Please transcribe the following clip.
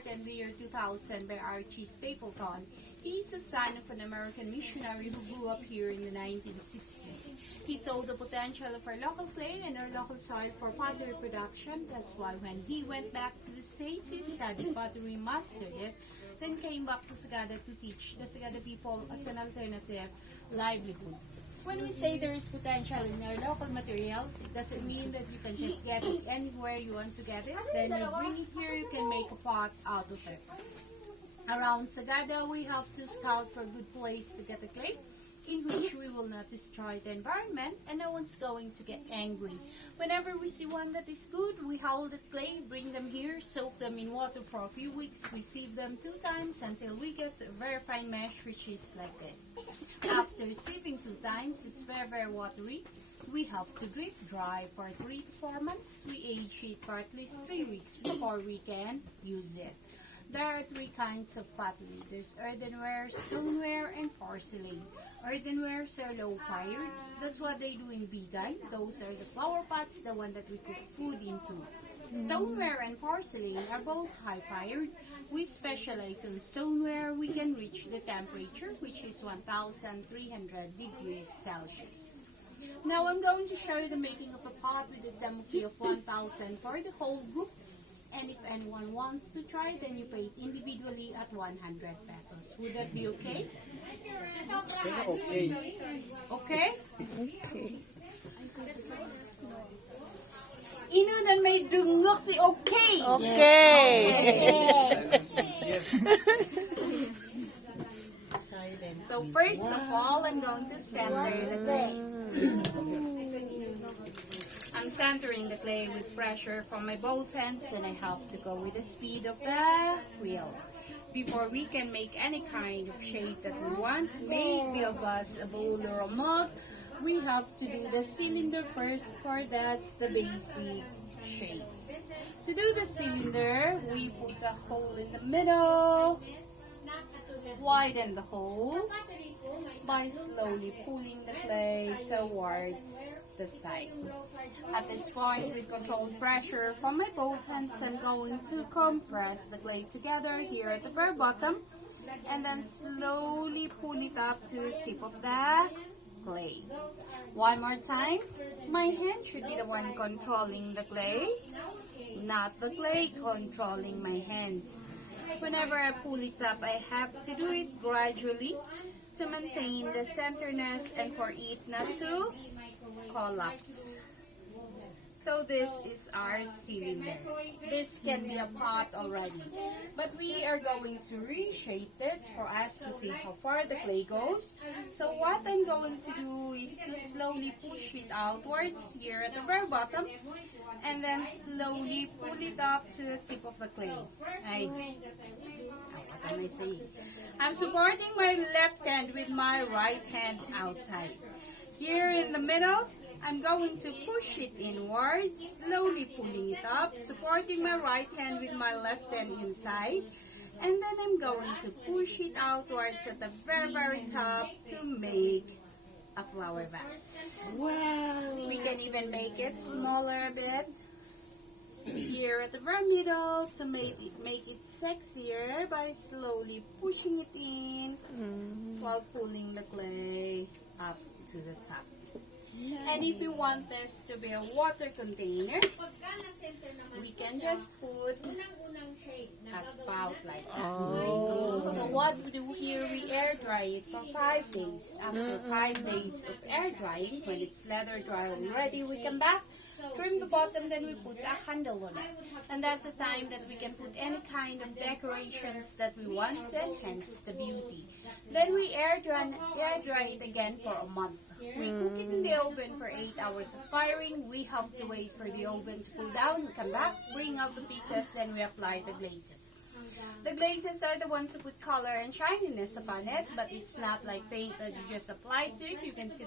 art in the year 2000 by Archie Stapleton. He's the son of an American missionary who grew up here in the 1960s. He saw the potential of our local clay and our local soil for pottery production. That's why when he went back to the States, he studied pottery, mastered it, then came back to Sagada to teach the Sagada people as an alternative livelihood. When we say there is potential in our local materials, it doesn't mean that you can just get it anywhere you want to get it. Then you bring it here, you can make a pot out of it. Around Sagada, we have to scout for a good place to get the clay, in which we will not destroy the environment and no one's going to get angry. Whenever we see one that is good, we haul the clay, bring them here, soak them in water for a few weeks. We sieve them 2 times until we get a very fine mesh, which is like this. After sieving 2 times, it's very, very watery. We have to drip dry for 3 to 4 months. We age it for at least 3 weeks before we can use it. There are 3 kinds of pottery. There's earthenware, stoneware, and porcelain. Earthenwares are low-fired. That's what they do in vegan. Those are the flower pots, the one that we cook food into. Stoneware and porcelain are both high-fired. We specialize on stoneware. We can reach the temperature, which is 1,300 degrees Celsius. Now I'm going to show you the making of a pot with a demo fee of 1,000 for the whole group. And if anyone wants to try, then you pay it individually at 100 pesos. Would that be okay? Okay. Okay? Okay. Inunan may dungok si okay. Okay. So first of all, I'm going to center the clay. I'm centering the clay with pressure from my both hands, and I have to go with the speed of the wheel. Before we can make any kind of shape that we want, maybe of us a bowl or a mug, we have to do the cylinder first, for that's the basic shape. To do the cylinder, we put a hole in the middle, widen the hole by slowly pulling the clay towards the side. At this point, with controlled pressure from my both hands, I'm going to compress the clay together here at the very bottom and then slowly pull it up to the tip of the clay. One more time, my hand should be the one controlling the clay, not the clay controlling my hands. Whenever I pull it up, I have to do it gradually to maintain the centerness and for it not to collapse. So this is our cylinder. This can be a pot already, but we are going to reshape this for us to see how far the clay goes. So what I'm going to do is to slowly push it outwards here at the very bottom and then slowly pull it up to the tip of the clay. What am I saying? I'm supporting my left hand with my right hand outside. Here in the middle, I'm going to push it inwards, slowly pulling it up, supporting my right hand with my left hand inside. And then I'm going to push it outwards at the very, very top to make a flower vase. Wow. We can even make it smaller a bit. Here at the very middle to make it sexier by slowly pushing it in while pulling the clay up to the top. And if you want this to be a water container, we can just put a spout like that. Oh. So what we do here, we air dry it for 5 days. After 5 days of air drying, when it's leather dry already, we come back, trim the bottom, then we put a handle on it. And that's the time that we can put any kind of decorations that we want to enhance the beauty. Then we air dry it again for a month. We cook it in the oven for 8 hours of firing. We have to wait for the oven to cool down, come back, bring out the pieces, then we apply the glazes. The glazes are the ones who put color and shininess upon it, but it's not like paint that you just apply to it. You can see